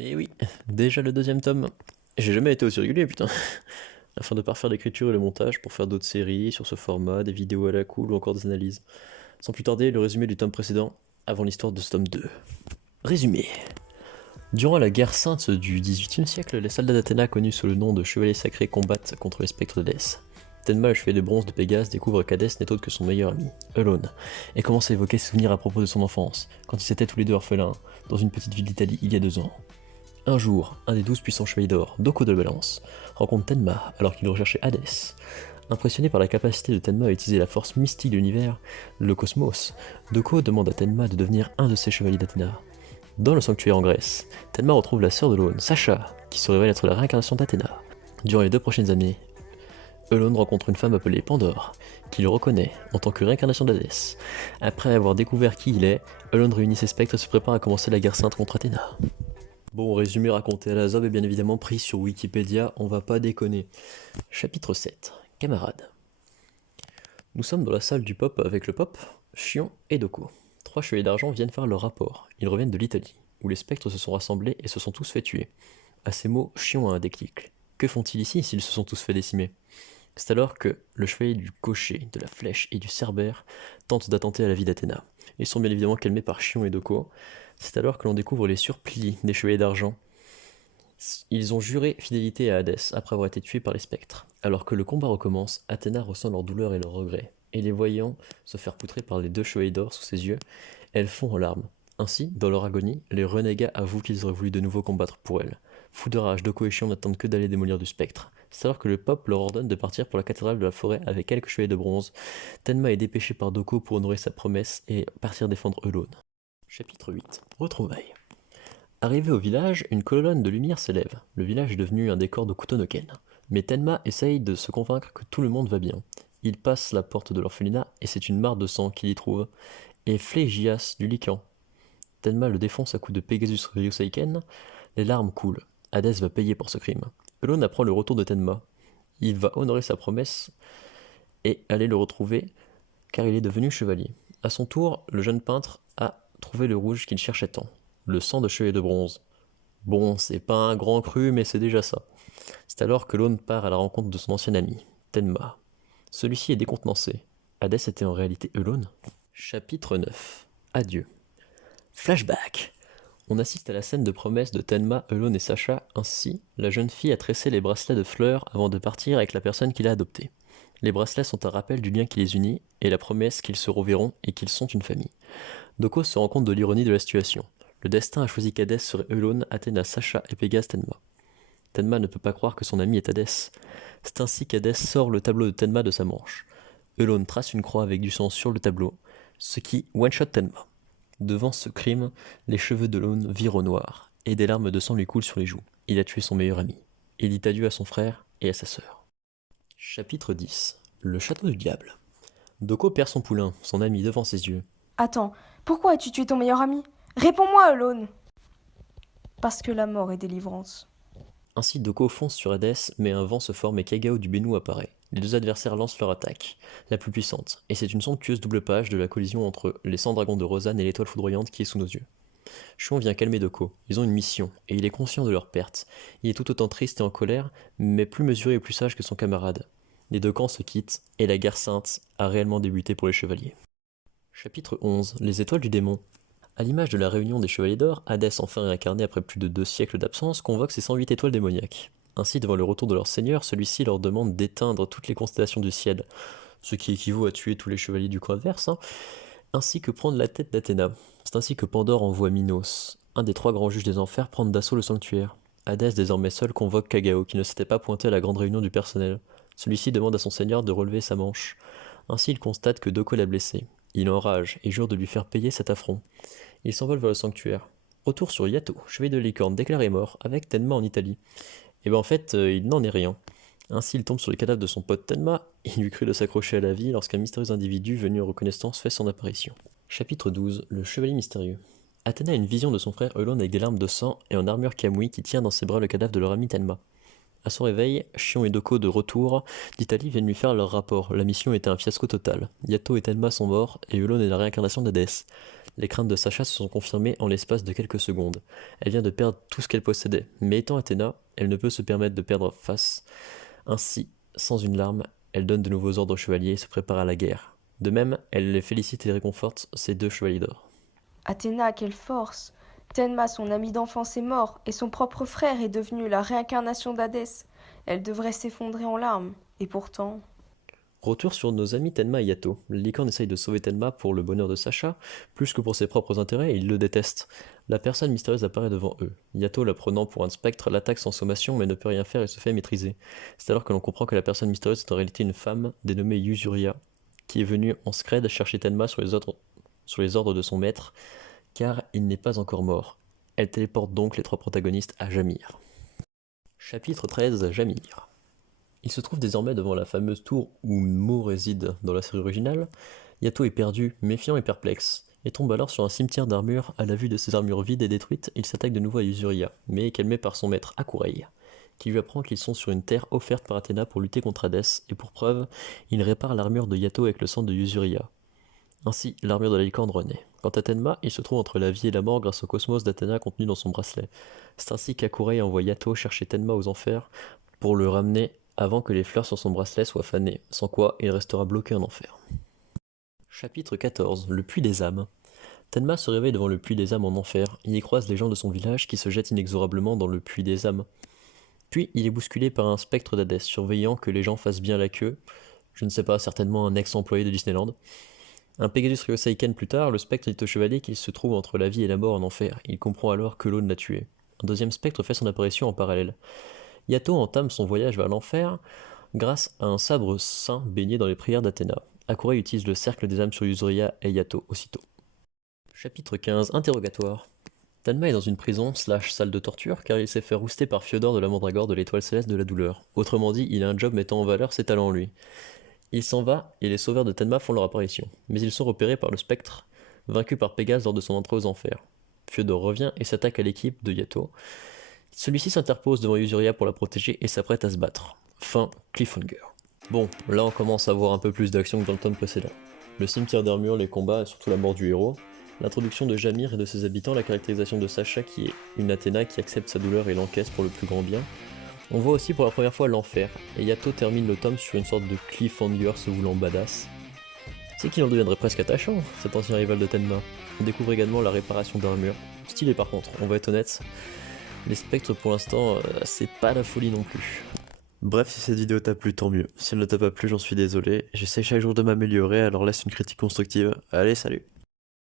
Et oui, déjà le deuxième tome. J'ai jamais été aussi régulier, putain. Afin de parfaire l'écriture et le montage pour faire d'autres séries sur ce format, des vidéos à la cool ou encore des analyses. Sans plus tarder, le résumé du tome précédent, avant l'histoire de ce tome 2. Résumé. Durant la guerre sainte du XVIIIe siècle, les soldats d'Athéna connus sous le nom de chevaliers sacrés combattent contre les spectres d'Hadès. Tenma, le chevalier de bronze de Pégase, découvre qu'Hadès n'est autre que son meilleur ami, Elone, et commence à évoquer ses souvenirs à propos de son enfance, quand ils étaient tous les deux orphelins, dans une petite ville d'Italie il y a 2 ans. Un jour, un des 12 puissants chevaliers d'or, Doko de Balance, rencontre Tenma alors qu'il recherchait Hadès. Impressionné par la capacité de Tenma à utiliser la force mystique de l'univers, le cosmos, Doko demande à Tenma de devenir un de ses chevaliers d'Athéna. Dans le sanctuaire en Grèce, Tenma retrouve la sœur de l'Aune, Sacha, qui se révèle être la réincarnation d'Athéna. Durant les 2 prochaines années, Elone rencontre une femme appelée Pandore, qui le reconnaît en tant que réincarnation d'Hadès. Après avoir découvert qui il est, Elone réunit ses spectres et se prépare à commencer la guerre sainte contre Athéna. Bon, résumé raconté à la zob et bien évidemment pris sur Wikipédia, on va pas déconner. Chapitre 7. Camarades. Nous sommes dans la salle du pop avec le pop, Chion et Doko. 3 chevaliers d'argent viennent faire leur rapport. Ils reviennent de l'Italie, où les spectres se sont rassemblés et se sont tous fait tuer. À ces mots, Chion a un déclic. Que font-ils ici s'ils se sont tous fait décimer? C'est alors que le chevalier du cocher, de la flèche et du cerbère tente d'attenter à la vie d'Athéna. Ils sont bien évidemment calmés par Chion et Doko. C'est alors que l'on découvre les surplis des chevaliers d'argent. Ils ont juré fidélité à Hadès après avoir été tués par les spectres. Alors que le combat recommence, Athéna ressent leur douleur et leur regret, et les voyant se faire poutrer par les 2 chevaliers d'or sous ses yeux, elles fond en larmes. Ainsi, dans leur agonie, les renégats avouent qu'ils auraient voulu de nouveau combattre pour elle. Fous de rage, Doko et Chion n'attendent que d'aller démolir du spectre. C'est alors que le peuple leur ordonne de partir pour la cathédrale de la forêt avec quelques chevaliers de bronze. Tenma est dépêché par Doko pour honorer sa promesse et partir défendre Elone. Chapitre 8. Retrouvailles. Arrivé au village, une colonne de lumière s'élève. Le village est devenu un décor de Kutonoken. Mais Tenma essaye de se convaincre que tout le monde va bien. Il passe la porte de l'orphelinat et c'est une mare de sang qu'il y trouve. Et Phlégias du Lycan. Tenma le défonce à coups de Pegasus Ryuseiken. Les larmes coulent. Hadès va payer pour ce crime. Elone apprend le retour de Tenma. Il va honorer sa promesse et aller le retrouver car il est devenu chevalier. À son tour, le jeune peintre a trouvé le rouge qu'il cherchait tant. Le sang de chevalier de bronze. Bon, c'est pas un grand cru, mais c'est déjà ça. C'est alors que Lone part à la rencontre de son ancien ami, Tenma. Celui-ci est décontenancé. Hadès était en réalité Elone. Chapitre 9. Adieu. Flashback. On assiste à la scène de promesse de Tenma, Elone et Sacha. Ainsi, la jeune fille a tressé les bracelets de fleurs avant de partir avec la personne qu'il a adoptée. Les bracelets sont un rappel du lien qui les unit et la promesse qu'ils se reverront et qu'ils sont une famille. Doko se rend compte de l'ironie de la situation. Le destin a choisi qu'Hadès serait Elone, Athéna, Sacha et Pégase Tenma. Tenma ne peut pas croire que son ami est Hadès. C'est ainsi qu'Hadès sort le tableau de Tenma de sa manche. Elone trace une croix avec du sang sur le tableau, ce qui one-shot Tenma. Devant ce crime, les cheveux d'Elone virent au noir, et des larmes de sang lui coulent sur les joues. Il a tué son meilleur ami. Il dit adieu à son frère et à sa sœur. Chapitre 10. Le château du diable. Doko perd son poulain, son ami, devant ses yeux. Attends, pourquoi as-tu tué ton meilleur ami? Réponds-moi, Alone. Parce que la mort est délivrance. Ainsi Doko fonce sur Hadès, mais un vent se forme et Kagao du Bennu apparaît. Les 2 adversaires lancent leur attaque, la plus puissante, et c'est une somptueuse double page de la collision entre les 100 dragons de Rosanne et l'étoile foudroyante qui est sous nos yeux. Shuon vient calmer Doko, ils ont une mission, et il est conscient de leur perte. Il est tout autant triste et en colère, mais plus mesuré et plus sage que son camarade. Les 2 camps se quittent, et la guerre sainte a réellement débuté pour les chevaliers. Chapitre 11. Les étoiles du démon. À l'image de la réunion des Chevaliers d'Or, Hadès, enfin réincarné après plus de 2 siècles d'absence, convoque ses 108 étoiles démoniaques. Ainsi, devant le retour de leur seigneur, celui-ci leur demande d'éteindre toutes les constellations du ciel, ce qui équivaut à tuer tous les chevaliers du camp adverse, ainsi que prendre la tête d'Athéna. C'est ainsi que Pandore envoie Minos, un des 3 grands juges des enfers, prendre d'assaut le sanctuaire. Hadès, désormais seul, convoque Kagao, qui ne s'était pas pointé à la grande réunion du personnel. Celui-ci demande à son seigneur de relever sa manche. Ainsi, il constate que Doko l'a blessé. Il enrage et jure de lui faire payer cet affront. Il s'envole vers le sanctuaire. Retour sur Yato, chevalier de licorne déclaré mort, avec Tenma en Italie. Et ben en fait, il n'en est rien. Ainsi, il tombe sur le cadavre de son pote Tenma, il lui crie de s'accrocher à la vie lorsqu'un mystérieux individu venu en reconnaissance fait son apparition. Chapitre 12. Le chevalier mystérieux. Athéna a une vision de son frère Elone avec des larmes de sang et en armure Kamui qui tient dans ses bras le cadavre de leur ami Tenma. À son réveil, Chion et Doko de retour d'Italie viennent lui faire leur rapport. La mission était un fiasco total. Yato et Tenma sont morts et Elone est la réincarnation d'Hadès. Les craintes de Sacha se sont confirmées en l'espace de quelques secondes. Elle vient de perdre tout ce qu'elle possédait, mais étant Athéna, elle ne peut se permettre de perdre face. Ainsi, sans une larme, elle donne de nouveaux ordres aux chevaliers et se prépare à la guerre. De même, elle les félicite et réconforte ses deux chevaliers d'or. Athéna, quelle force! Tenma, son ami d'enfance, est mort, et son propre frère est devenu la réincarnation d'Hadès. Elle devrait s'effondrer en larmes. Et pourtant... Retour sur nos amis Tenma et Yato. La licorne essaye de sauver Tenma pour le bonheur de Sacha, plus que pour ses propres intérêts, et il le déteste. La personne mystérieuse apparaît devant eux. Yato, la prenant pour un spectre, l'attaque sans sommation mais ne peut rien faire et se fait maîtriser. C'est alors que l'on comprend que la personne mystérieuse est en réalité une femme dénommée Yuzuria, qui est venue en scred chercher Tenma sur les ordres de son maître, car il n'est pas encore mort. Elle téléporte donc les trois protagonistes à Jamir. Chapitre 13, Jamir. Il se trouve désormais devant la fameuse tour où Mo réside dans la série originale. Yato est perdu, méfiant et perplexe, et tombe alors sur un cimetière d'armures. À la vue de ses armures vides et détruites, il s'attaque de nouveau à Yuzuria, mais est calmé par son maître Akurei, qui lui apprend qu'ils sont sur une terre offerte par Athéna pour lutter contre Hadès, et pour preuve, il répare l'armure de Yato avec le sang de Yuzuria. Ainsi, l'armure de la licorne renaît. Quant à Tenma, il se trouve entre la vie et la mort grâce au cosmos d'Athéna contenu dans son bracelet. C'est ainsi qu'Akurei envoie Yato chercher Tenma aux enfers pour le ramener avant que les fleurs sur son bracelet soient fanées, sans quoi il restera bloqué en enfer. Chapitre 14, le puits des âmes. Tenma se réveille devant le puits des âmes en enfer. Il y croise les gens de son village qui se jettent inexorablement dans le puits des âmes. Puis il est bousculé par un spectre d'Hadès, surveillant que les gens fassent bien la queue. Je ne sais pas, certainement un ex-employé de Disneyland. Un Pegasus Ryoseiken plus tard, le spectre dit au chevalier qu'il se trouve entre la vie et la mort en enfer. Il comprend alors que l'eau l'a tué. Un deuxième spectre fait son apparition en parallèle. Yato entame son voyage vers l'enfer grâce à un sabre saint baigné dans les prières d'Athéna. Akurei utilise le cercle des âmes sur Yuzuria et Yato aussitôt. Chapitre 15, interrogatoire. Tenma est dans une prison / salle de torture car il s'est fait rouster par Fyodor de la Mandragore de l'étoile céleste de la douleur. Autrement dit, il a un job mettant en valeur ses talents en lui. Il s'en va et les sauveurs de Tenma font leur apparition, mais ils sont repérés par le spectre, vaincu par Pégase lors de son entrée aux enfers. Fyodor revient et s'attaque à l'équipe de Yato. Celui-ci s'interpose devant Yuzuria pour la protéger et s'apprête à se battre. Fin, cliffhanger. Bon, là on commence à voir un peu plus d'action que dans le tome précédent. Le cimetière d'armure, les combats et surtout la mort du héros, l'introduction de Jamir et de ses habitants, la caractérisation de Sacha qui est une Athéna qui accepte sa douleur et l'encaisse pour le plus grand bien. On voit aussi pour la première fois l'enfer, et Yato termine le tome sur une sorte de cliffhanger se voulant badass. C'est qu'il en deviendrait presque attachant, cet ancien rival de Tenma. On découvre également la réparation d'armure. Stylé par contre, on va être honnête. Les spectres pour l'instant, c'est pas la folie non plus. Bref, si cette vidéo t'a plu, tant mieux. Si elle ne t'a pas plu, j'en suis désolé. J'essaie chaque jour de m'améliorer, alors laisse une critique constructive. Allez, salut!